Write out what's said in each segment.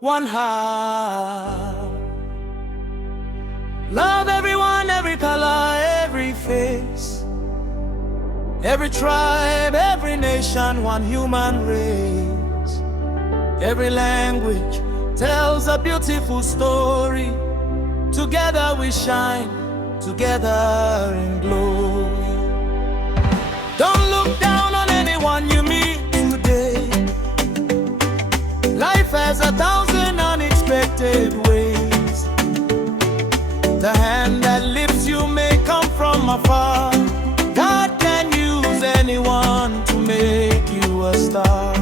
one heart. Love everyone, every color, every face, every tribe, every nation, one human race. Every language tells a beautiful story. Together we shine, together in glory. Don't look down on anyone you meet today. Life has 1,000 unexpected ways. The hand that lifts you may come from afar. God can use anyone to make you a star.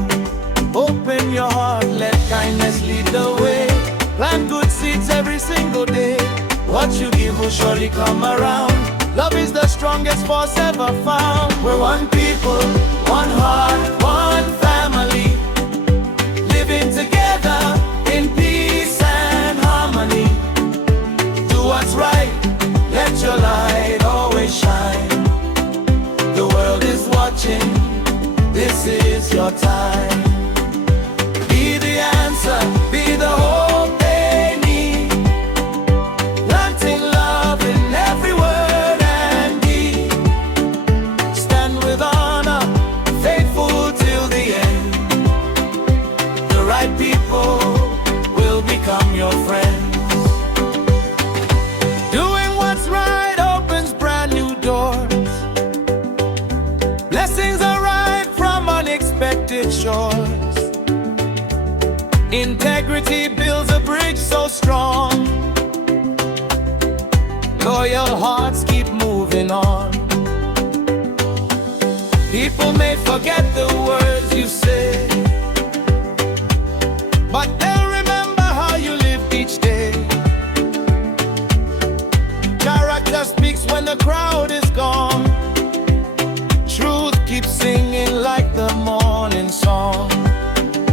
Open your heart, let kindness lead the way. Plant good seeds every single day. What you give will surely come around. Love is the strongest force ever found. We're one people, one heart, one family, living together in peace and harmony. Do what's right, let your light always shine. The world is watching, this is your time. Be the answer, be the hope they need. Planting love in every word and deed. Stand with honor, faithful till the end. The right people will become your friends. Doing what's right opens brand new doors. Blessings arrive from unexpected shores. Integrity builds a bridge so strong. Loyal hearts keep moving on. People may forget the words you say, but they'll remember how you lived each day. Character speaks when the crowd is gone. Truth keeps singing like the morning song.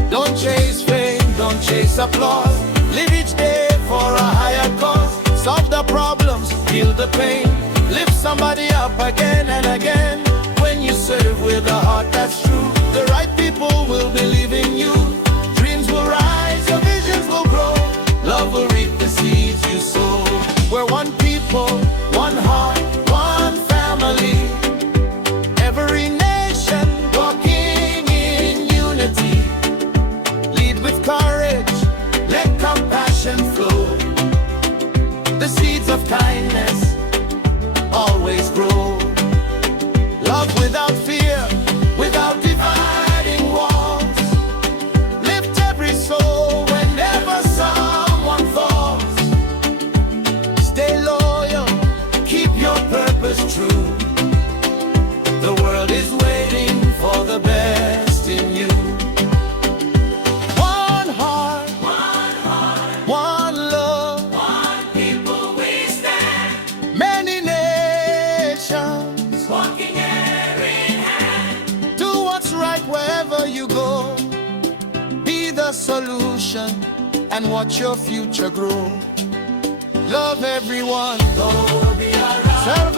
Don't chase fame, don't chase applause. Live each day for a higher cause. Solve the problems, heal the pain. Lift somebody up again and again. When you serve with a heart that's true, the right people will believe in you. Dreams will rise, your visions will grow. Love will reap the seeds you sow. We're one people, one heart, one family. Every nation walking in unity. Lead with courage, let compassion flow. The seeds of kindness always grow. Love without fear, without dividing walls. Lift every soul whenever someone falls. Stay loyal, keep your purpose true. The world is waiting for the best in you. One heart, one love, One people we stand, many nations. walking hand in hand. Do what's right wherever you go. Be the solution and watch your future grow. Love everyone, We'll be alright. serve